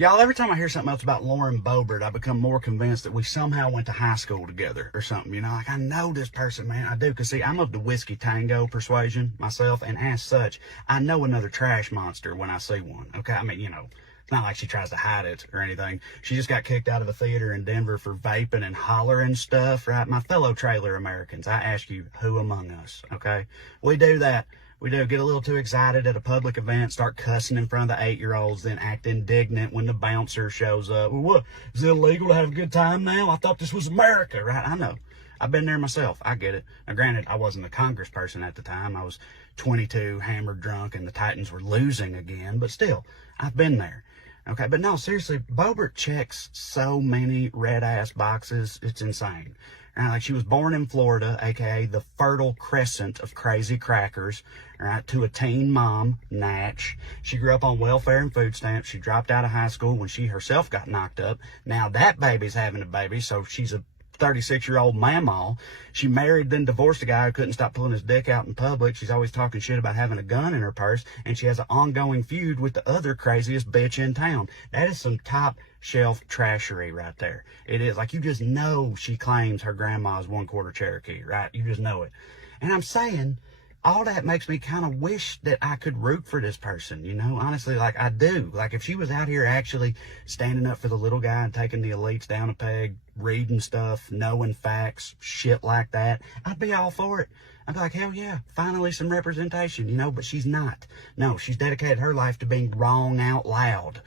Y'all, every time I hear something else about Lauren Boebert, I become more convinced that we somehow went to high school together or something. You know, like I know this person, man. I do. Because, see, I'm of the whiskey tango persuasion myself. And as such, I know another trash monster when I see one. Okay? I mean, you know, it's not like she tries to hide it or anything. She just got kicked out of a theater in Denver for vaping and hollering stuff, right? My fellow trailer Americans, I ask you, who among us? Okay? We do that. We do get a little too excited at a public event, start cussing in front of the 8-year-olds, then act indignant when the bouncer shows up. Well, what? Is it illegal to have a good time now? I thought this was America, right? I know. I've been there myself. I get it. Now, granted, I wasn't a congressperson at the time. I was 22, hammered, drunk, and the Titans were losing again. But still, I've been there. Okay, but no, seriously, Boebert checks so many red-ass boxes. It's insane. Right? Like, she was born in Florida, a.k.a. the Fertile Crescent of crazy crackers, right, to a teen mom, Natch. She grew up on welfare and food stamps. She dropped out of high school when she herself got knocked up. Now that baby's having a baby, so she's a 36-year-old mamaw. She married, then divorced a guy who couldn't stop pulling his dick out in public. She's always talking shit about having a gun in her purse, and she has an ongoing feud with the other craziest bitch in town. That is some top shelf trashery right there. It is. Like, you just know she claims her grandma's 1/4 Cherokee, right? You just know it. And I'm saying, all that makes me kind of wish that I could root for this person, you know? Honestly, like, I do. Like, if she was out here actually standing up for the little guy and taking the elites down a peg, reading stuff, knowing facts, shit like that, I'd be all for it. I'd be like, hell yeah, finally some representation, you know? But she's not. No, she's dedicated her life to being wrong out loud.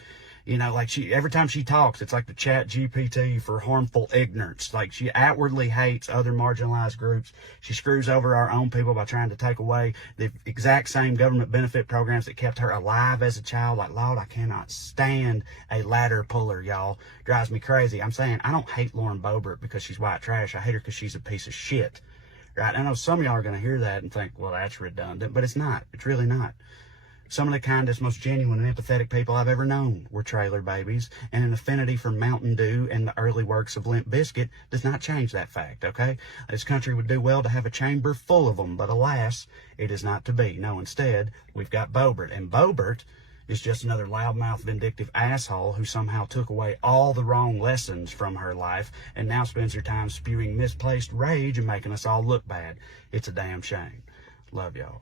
You know, like, every time she talks, it's like the Chat GPT for harmful ignorance. Like, she outwardly hates other marginalized groups. She screws over our own people by trying to take away the exact same government benefit programs that kept her alive as a child. Like, Lord, I cannot stand a ladder puller, y'all. Drives me crazy. I'm saying, I don't hate Lauren Boebert because she's white trash. I hate her because she's a piece of shit. Right? I know some of y'all are going to hear that and think, well, that's redundant. But it's not. It's really not. Some of the kindest, most genuine and empathetic people I've ever known were trailer babies, and an affinity for Mountain Dew and the early works of Limp Bizkit does not change that fact, okay? This country would do well to have a chamber full of them, but alas, it is not to be. No, instead, we've got Boebert, and Boebert is just another loudmouth, vindictive asshole who somehow took away all the wrong lessons from her life and now spends her time spewing misplaced rage and making us all look bad. It's a damn shame. Love y'all.